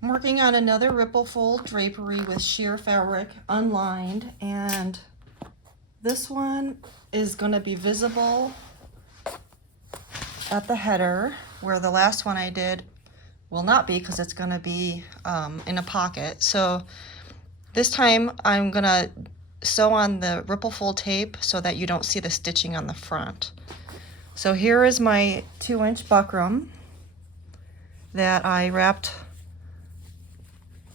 I'm working on another Ripplefold drapery with sheer fabric unlined, and this one is going to be visible at the header, where the last one I did will not be because it's going to be in a pocket. So this time I'm going to sew on the Ripplefold tape so that you don't see the stitching on the front. So here is my 2-inch buckram that I wrapped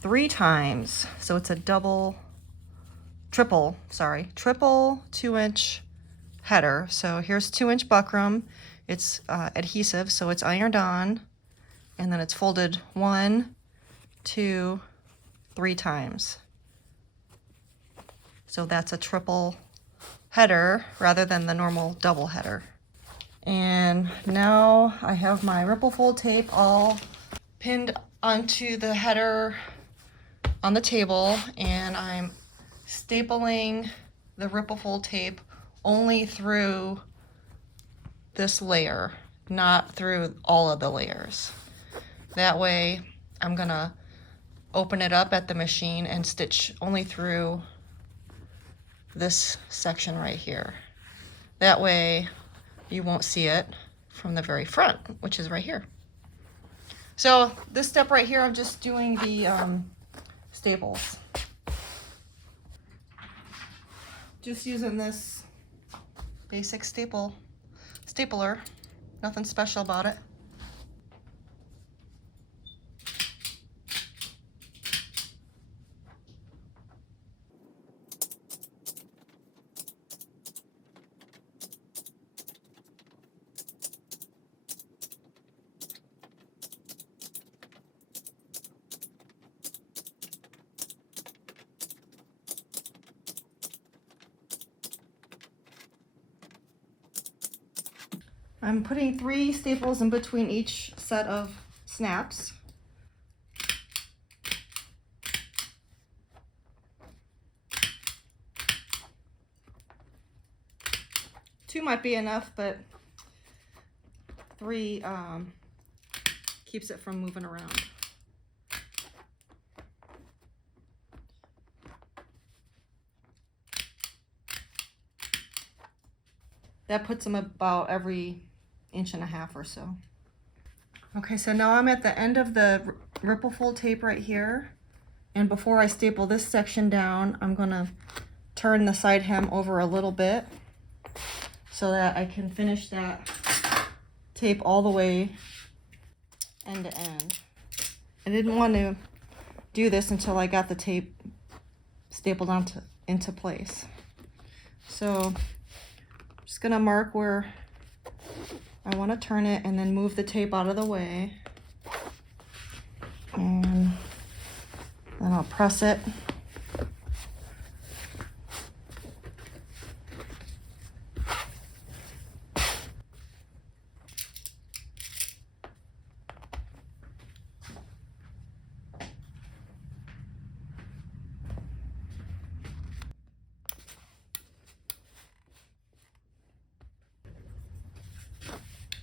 3 times. So it's a triple 2-inch header. So here's 2-inch buckram. It's adhesive, so it's ironed on, and then it's folded 1, 2, 3 times. So that's a triple header rather than the normal double header. And now I have my Ripplefold tape all pinned onto the header on the table, and I'm stapling the Ripplefold tape only through this layer, not through all of the layers. That way I'm gonna open it up at the machine and stitch only through this section right here. That way you won't see it from the very front, which is right here. So this step right here, I'm just doing the staples. Just using this basic stapler, nothing special about it. I'm putting 3 staples in between each set of snaps. Two might be enough, but 3 keeps it from moving around. That puts them about every 1.5 inches or so. Okay, so now I'm at the end of the Ripplefold tape right here. And before I staple this section down, I'm gonna turn the side hem over a little bit so that I can finish that tape all the way end to end. I didn't want to do this until I got the tape stapled into place. So I'm just gonna mark where I want to turn it and then move the tape out of the way, and then I'll press it.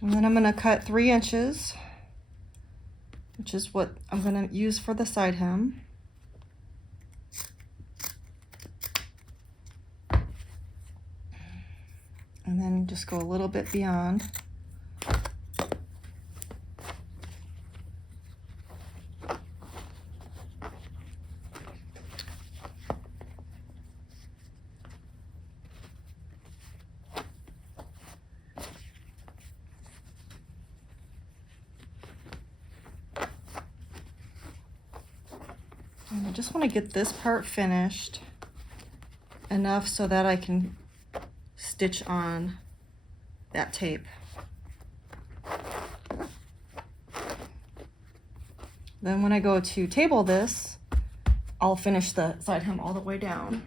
And then I'm going to cut 3 inches, which is what I'm going to use for the side hem. And then just go a little bit beyond. And I just want to get this part finished enough so that I can stitch on that tape. Then when I go to table this, I'll finish the side hem all the way down.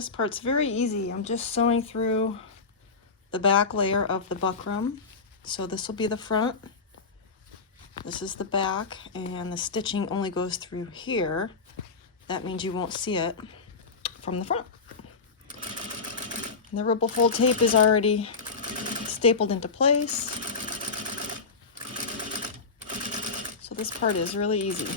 this part's very easy. I'm just sewing through the back layer of the buckram. So this will be the front. This is the back, and the stitching only goes through here. That means you won't see it from the front. And the Ripplefold tape is already stapled into place. So this part is really easy.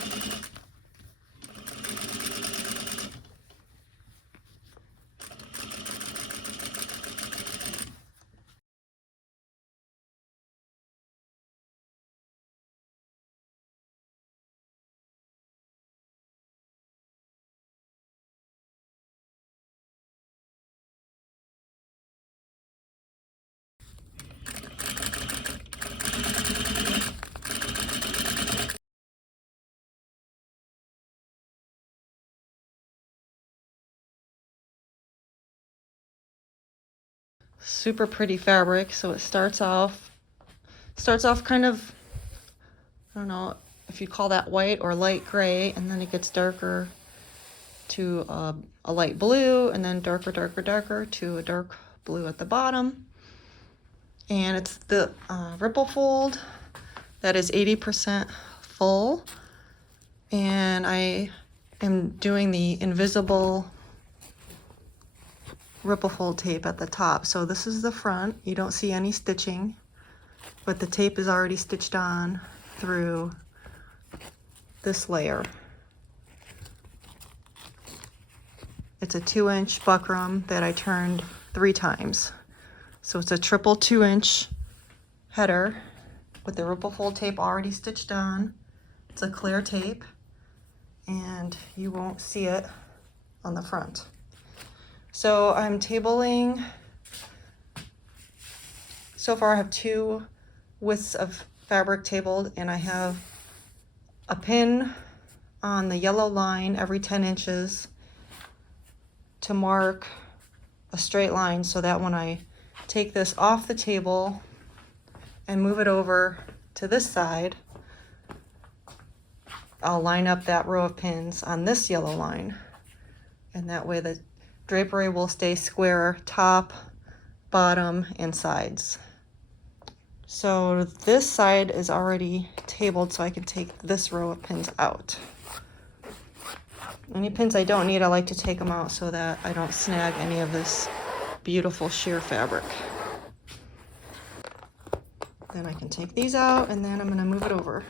Super pretty fabric. So it starts off kind of, I don't know if you call that white or light gray, and then it gets darker to a light blue, and then darker to a dark blue at the bottom. And it's the Ripplefold that is 80% full, and I am doing the invisible Ripplefold tape at the top. So this is the front. You don't see any stitching, but the tape is already stitched on through this layer. It's a 2-inch buckram that I turned 3 times. So it's a triple 2-inch header with the Ripplefold tape already stitched on. It's a clear tape, and you won't see it on the front. So I'm tabling, so far I have 2 widths of fabric tabled, and I have a pin on the yellow line every 10 inches to mark a straight line, so that when I take this off the table and move it over to this side, I'll line up that row of pins on this yellow line, and that way the drapery will stay square top, bottom, and sides. So this side is already tabled, so I can take this row of pins out. Any pins I don't need, I like to take them out so that I don't snag any of this beautiful sheer fabric. Then I can take these out, and then I'm going to move it over.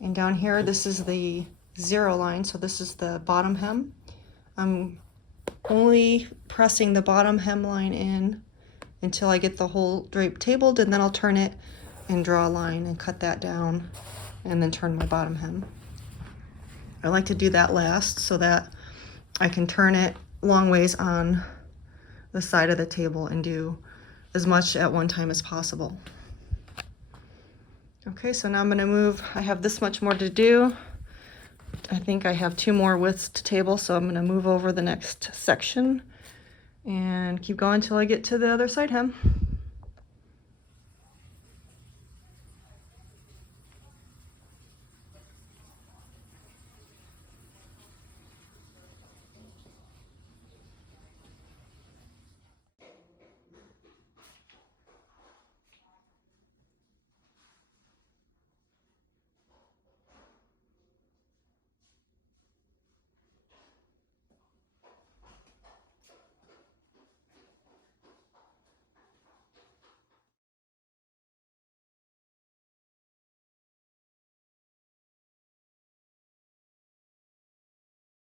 And down here, this is the 0 line, so this is the bottom hem. I'm only pressing the bottom hemline in until I get the whole drape tabled, and then I'll turn it and draw a line and cut that down, and then turn my bottom hem. I like to do that last so that I can turn it long ways on the side of the table and do as much at one time as possible. Okay, so now I'm going to move. I have this much more to do. I think I have 2 more widths to table, so I'm going to move over the next section and keep going until I get to the other side hem.